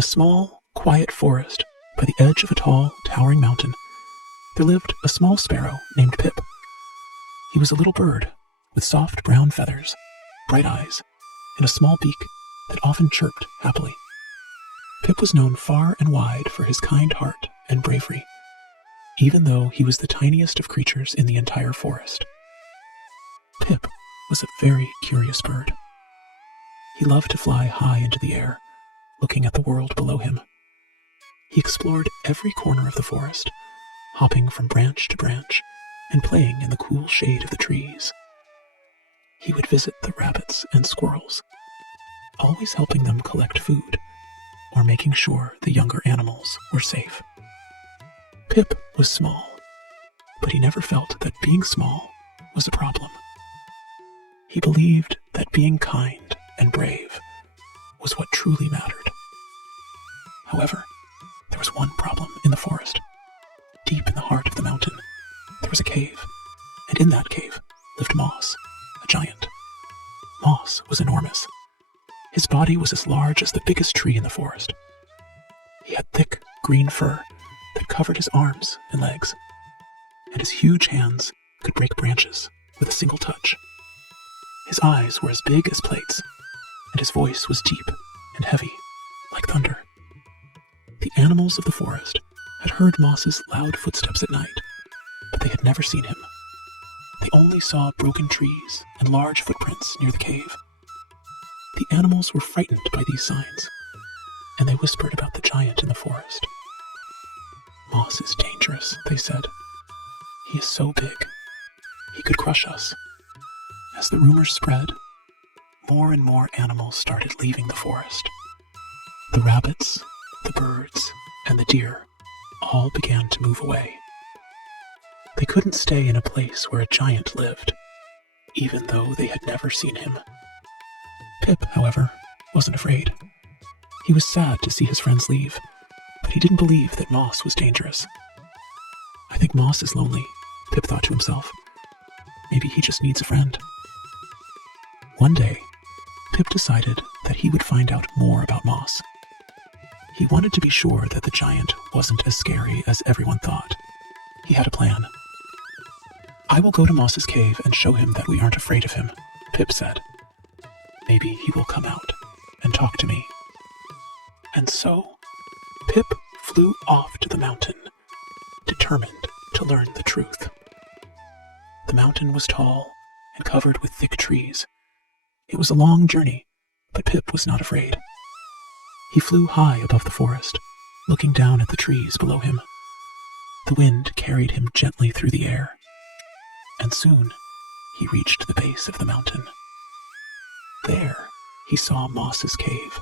a small, quiet forest by the edge of a tall, towering mountain, there lived a small sparrow named Pip. He was a little bird with soft brown feathers, bright eyes, and a small beak that often chirped happily. Pip was known far and wide for his kind heart and bravery, even though he was the tiniest of creatures in the entire forest. Pip was a very curious bird. He loved to fly high into the air, looking at the world below him. He explored every corner of the forest, hopping from branch to branch and playing in the cool shade of the trees. He would visit the rabbits and squirrels, always helping them collect food or making sure the younger animals were safe. Pip was small, but he never felt that being small was a problem. He believed that being kind and brave was what truly mattered. However, there was one problem in the forest. Deep in the heart of the mountain, there was a cave, and in that cave lived Moss, a giant. Moss was enormous. His body was as large as the biggest tree in the forest. He had thick, green fur that covered his arms and legs, and his huge hands could break branches with a single touch. His eyes were as big as plates, and his voice was deep and heavy, like thunder. The animals of the forest had heard Moss's loud footsteps at night, but they had never seen him. They only saw broken trees and large footprints near the cave. The animals were frightened by these signs, and they whispered about the giant in the forest. "Moss is dangerous," they said. "He is so big. He could crush us." As the rumors spread, more and more animals started leaving the forest. The rabbits, the birds, and the deer all began to move away. They couldn't stay in a place where a giant lived, even though they had never seen him. Pip, however, wasn't afraid. He was sad to see his friends leave, but he didn't believe that Moss was dangerous. "I think Moss is lonely," Pip thought to himself. "Maybe he just needs a friend." One day, Pip decided that he would find out more about Moss. He wanted to be sure that the giant wasn't as scary as everyone thought. He had a plan. "I will go to Moss's cave and show him that we aren't afraid of him," Pip said. "Maybe he will come out and talk to me." And so, Pip flew off to the mountain, determined to learn the truth. The mountain was tall and covered with thick trees. It was a long journey, but Pip was not afraid. He flew high above the forest, looking down at the trees below him. The wind carried him gently through the air, and soon he reached the base of the mountain. There, he saw Moss's cave,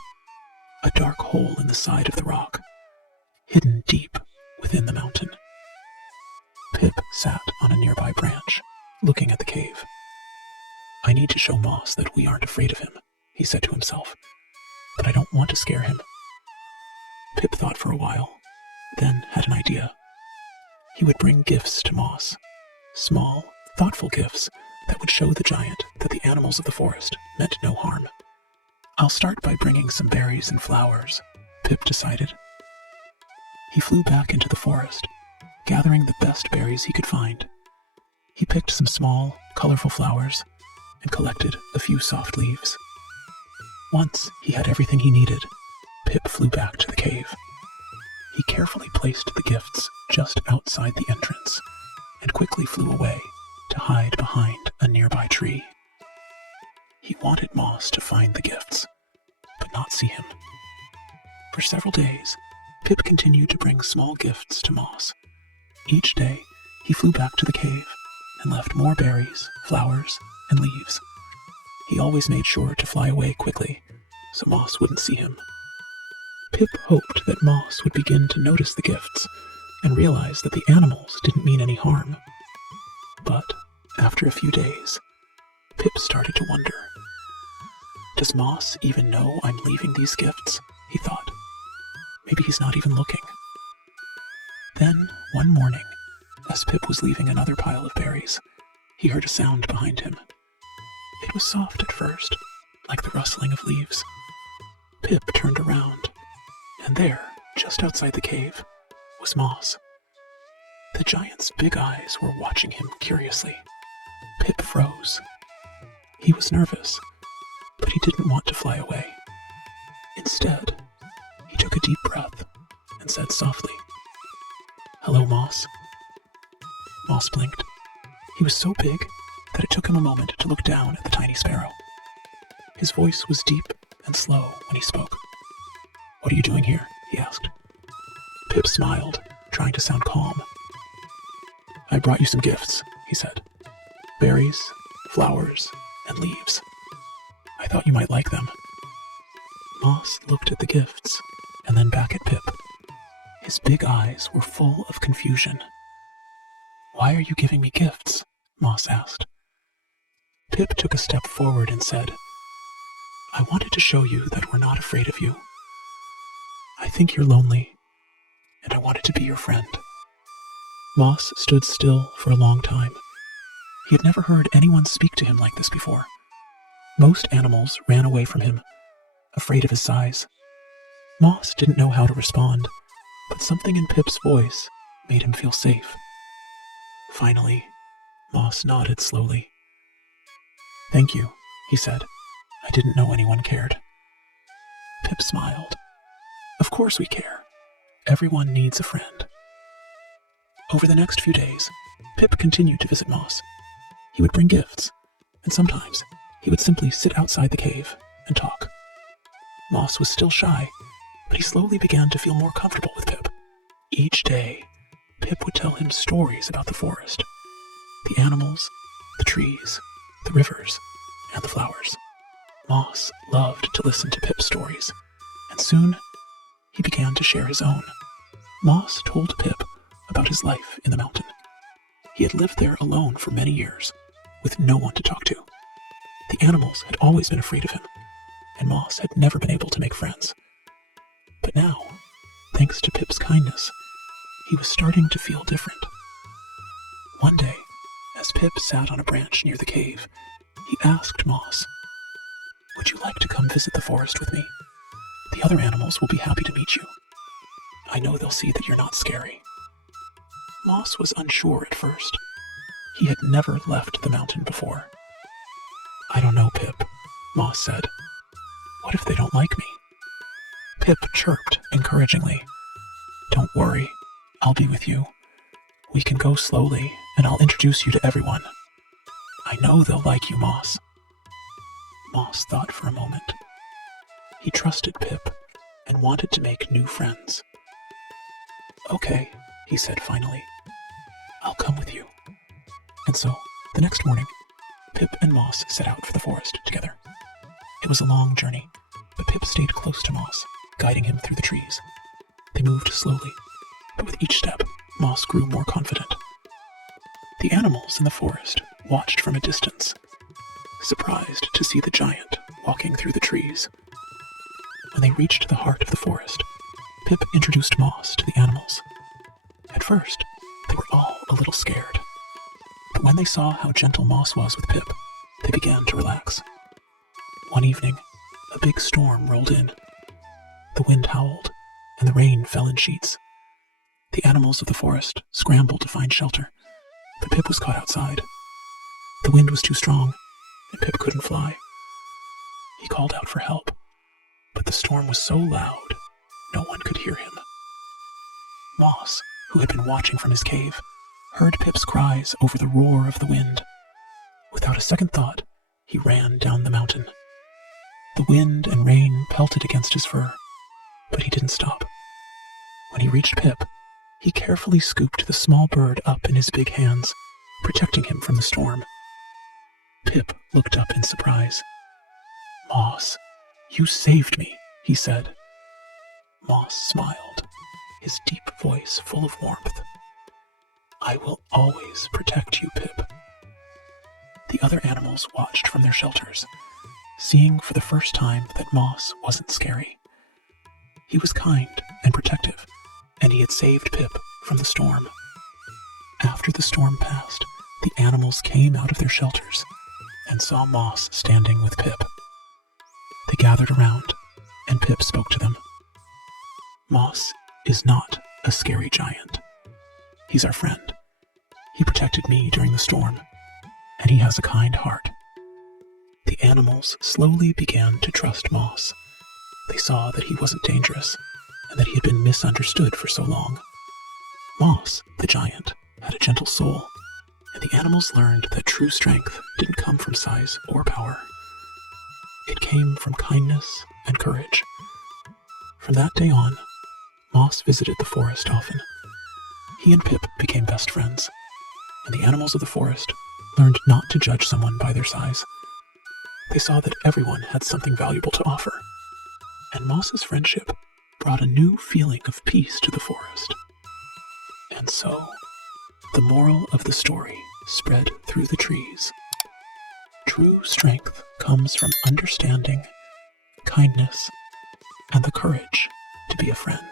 a dark hole in the side of the rock, hidden deep within the mountain. Pip sat on a nearby branch, looking at the cave. "I need to show Moss that we aren't afraid of him," he said to himself, "but I don't want to scare him." Pip thought for a while, then had an idea. He would bring gifts to Moss, small, thoughtful gifts that would show the giant that the animals of the forest meant no harm. "I'll start by bringing some berries and flowers," Pip decided. He flew back into the forest, gathering the best berries he could find. He picked some small, colorful flowers and collected a few soft leaves. Once he had everything he needed, Pip flew back to the cave. He carefully placed the gifts just outside the entrance and quickly flew away to hide behind a nearby tree. He wanted Moss to find the gifts, but not see him. For several days, Pip continued to bring small gifts to Moss. Each day, he flew back to the cave and left more berries, flowers, and leaves. He always made sure to fly away quickly, so Moss wouldn't see him. Pip hoped that Moss would begin to notice the gifts and realize that the animals didn't mean any harm. But after a few days, Pip started to wonder. "Does Moss even know I'm leaving these gifts?" he thought. "Maybe he's not even looking." Then, one morning, as Pip was leaving another pile of berries, he heard a sound behind him. It was soft at first, like the rustling of leaves. Pip turned around, And there, just outside the cave, was Moss. The giant's big eyes were watching him curiously. Pip froze. He was nervous, but he didn't want to fly away. Instead, he took a deep breath and said softly, "Hello, Moss." Moss blinked. He was so big that it took him a moment to look down at the tiny sparrow. His voice was deep and slow when he spoke. "What are you doing here?" he asked. Pip smiled, trying to sound calm. "I brought you some gifts," he said. "Berries, flowers, and leaves. I thought you might like them." Moss looked at the gifts and then back at Pip. His big eyes were full of confusion. "Why are you giving me gifts?" Moss asked. Pip took a step forward and said, "I wanted to show you that we're not afraid of you. I think you're lonely, and I wanted to be your friend." Moss stood still for a long time. He had never heard anyone speak to him like this before. Most animals ran away from him, afraid of his size. Moss didn't know how to respond, but something in Pip's voice made him feel safe. Finally, Moss nodded slowly. "Thank you," he said. "I didn't know anyone cared." Pip smiled. "Of course we care. Everyone needs a friend." Over the next few days, Pip continued to visit Moss. He would bring gifts, and sometimes he would simply sit outside the cave and talk. Moss was still shy, but he slowly began to feel more comfortable with Pip. Each day, Pip would tell him stories about the forest, the animals, the trees, the rivers, and the flowers. Moss loved to listen to Pip's stories, and soon he began to share his own. Moss told Pip about his life in the mountain. He had lived there alone for many years, with no one to talk to. The animals had always been afraid of him, and Moss had never been able to make friends. But now, thanks to Pip's kindness, he was starting to feel different. One day, as Pip sat on a branch near the cave, he asked Moss, "Would you like to come visit the forest with me? The other animals will be happy to meet you. I know they'll see that you're not scary." Moss was unsure at first. He had never left the mountain before. "I don't know, Pip," Moss said. "What if they don't like me?" Pip chirped encouragingly. "Don't worry, I'll be with you. We can go slowly, and I'll introduce you to everyone. I know they'll like you, Moss." Moss thought for a moment. He trusted Pip and wanted to make new friends. "Okay," he said finally. "I'll come with you." And so, the next morning, Pip and Moss set out for the forest together. It was a long journey, but Pip stayed close to Moss, guiding him through the trees. They moved slowly, but with each step, Moss grew more confident. The animals in the forest watched from a distance, surprised to see the giant walking through the trees. When they reached the heart of the forest, Pip introduced Moss to the animals. At first, they were all a little scared, but when they saw how gentle Moss was with Pip, they began to relax. One evening, a big storm rolled in. The wind howled, and the rain fell in sheets. The animals of the forest scrambled to find shelter, but Pip was caught outside. The wind was too strong, and Pip couldn't fly. He called out for help, but the storm was so loud, no one could hear him. Moss, who had been watching from his cave, heard Pip's cries over the roar of the wind. Without a second thought, he ran down the mountain. The wind and rain pelted against his fur, but he didn't stop. When he reached Pip, he carefully scooped the small bird up in his big hands, protecting him from the storm. Pip looked up in surprise. "Moss, you saved me," he said. Moss smiled, his deep voice full of warmth. "I will always protect you, Pip." The other animals watched from their shelters, seeing for the first time that Moss wasn't scary. He was kind and protective, and he had saved Pip from the storm. After the storm passed, the animals came out of their shelters and saw Moss standing with Pip. They gathered around, and Pip spoke to them. Moss is not a scary giant. He's our friend. He protected me during the storm, and he has a kind heart. The animals slowly began to trust Moss. They saw that he wasn't dangerous, and that he had been misunderstood for so long. Moss, the giant, had a gentle soul, and the animals learned that true strength didn't come from size or power. It came from kindness and courage. From that day on, Moss visited the forest often. He and Pip became best friends, and the animals of the forest learned not to judge someone by their size. They saw that everyone had something valuable to offer, and Moss's friendship brought a new feeling of peace to the forest. And so, the moral of the story spread through the trees. True strength comes from understanding, kindness, and the courage to be a friend.